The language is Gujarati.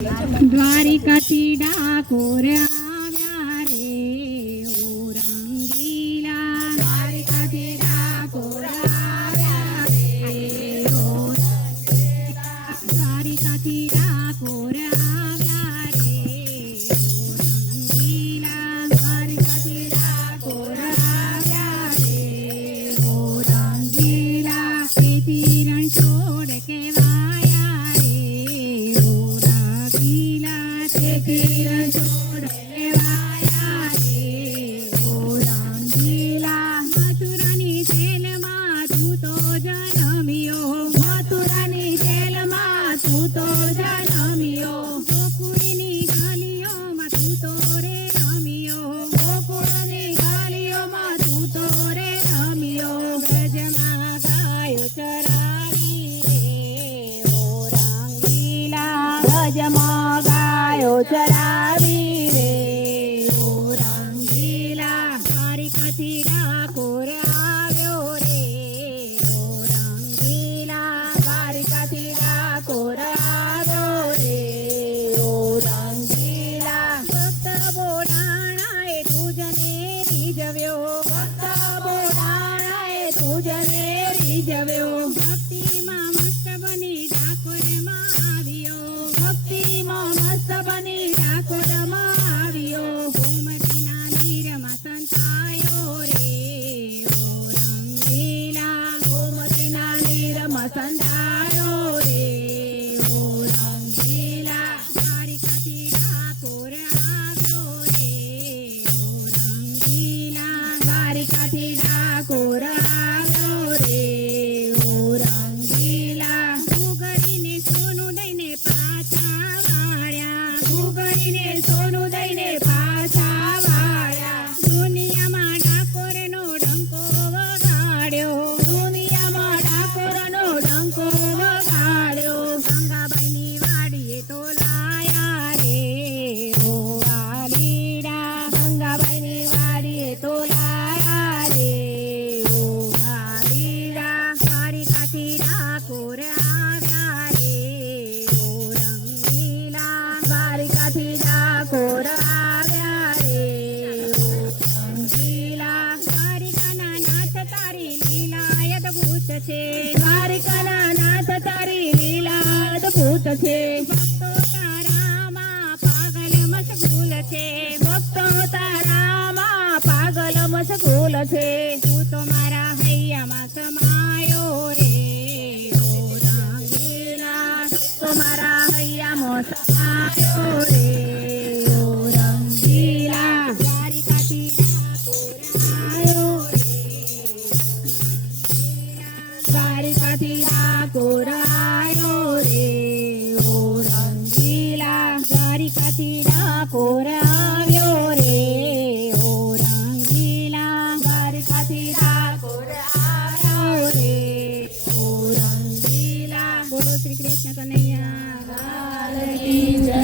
દ્વારિકાથી ડાકોર આવ્યા રે ઓ રંગીલા. દ્વારિકાથી ડાકોર આવ્યા રે ઓ રંગીલા. દ્વારિકાથી ડાકોર આવ્યા રે ઓ રંગીલા. દ્વારિકાથી ડાકોર આવ્યા રે ઓ રંગીલા. તેથી રણછોડ કહેવાયા રે ઓ રંગીલા. તેથી રણછોડ કહેવાયા રે ઓ રંગીલા. મથુરાની જેલમાં તું તો જન્મ્યો. મથુરાની જેલમાં તું તો જન્મ્યો. ગોકુળની ગલીઓમાં તું તો રે રમ્યો. ગોકુળની ગલીઓમાં તું તો રે રમ્યો. ગજમાં ગાયો ચરાવી રે ઓ રંગીલા. ગજમાં ગાયો ચરાવી રે ઓ રંગીલા. દ્વારિકાથી ડાકોર આવ્યો રે ઓ રંગીલા. દ્વારિકાથી ડાકોર આવ્યો રે ઓ રંગીલા. ભક્ત બોડાણાએ તુજને રીઝવ્યો. ભક્ત બોડાણાએ તુજને રીઝવ્યો. ભક્તિમાં મસ્ત બની ડાકોરમાં આવ્યો. ભક્તિમાં મસ્ત બની ડાકોરમાં આવ્યો. ગોમતીના નીરમાં સંતાયો રે ઓ રંગીલા. ગોમતીના નીરમાં સંતાયો રે ઓ રંગીલા. દ્વારિકાથી ડાકોર આવ્યો રે ઓ રંગીલા. દ્વારિકાથી ડાકોર આવ્યો રે ઓ રંગીલા. ઉગડીને સોનું દઈને પાછા વાળ્યા. ઉગડીને સોનું દઈને પાછા વાળ્યા. દુનિયામાં ડાકોરનો ડંકો વગાડ્યો. દુનિયામાં ડાકોરનો ડંકો વગાડ્યો. ગંગાબાઈની વાડીએ તો લાયા રે ઓ વાલીડા. ગંગાબાઈની વાડીએ તો લાયા રે ઓ વાલીડા. દ્વારિકાથી ડાકોર આવ્યા રે ઓ રંગીલા. દ્વારિકાથી ડાકોર આવ્યા રે ઓ રંગીલા. દ્વારિકાના નાથ તારી લીલા અદ્ભુત છે. દ્વારિકાના નાથ તારી લીલા અદ્ભુત છે. ભક્તો તારામાં પાગલ મશગુલ છે. ભક્તો તારામાં પાગલ મશગુલ છે. તું તો મારા હૈયામાં સમાયો રે ઓ રંગીલા. તો મારા હૈયામાં સમાયો રે ઓ રંગીલા. દ્વારિકાથી ડાકોર આવ્યો રે દ્વારિકાથી ડાકોર આવ્યો રે ઓ રંગીલા. દ્વારિકાથી ડાકોર આવ્યો રે ઓ રંગીલા. દ્વારિકાથી ડાકોર આવ્યો રે ઓ રંગીલા. બોલો શ્રી કૃષ્ણ કનૈયા લાલ કી જય.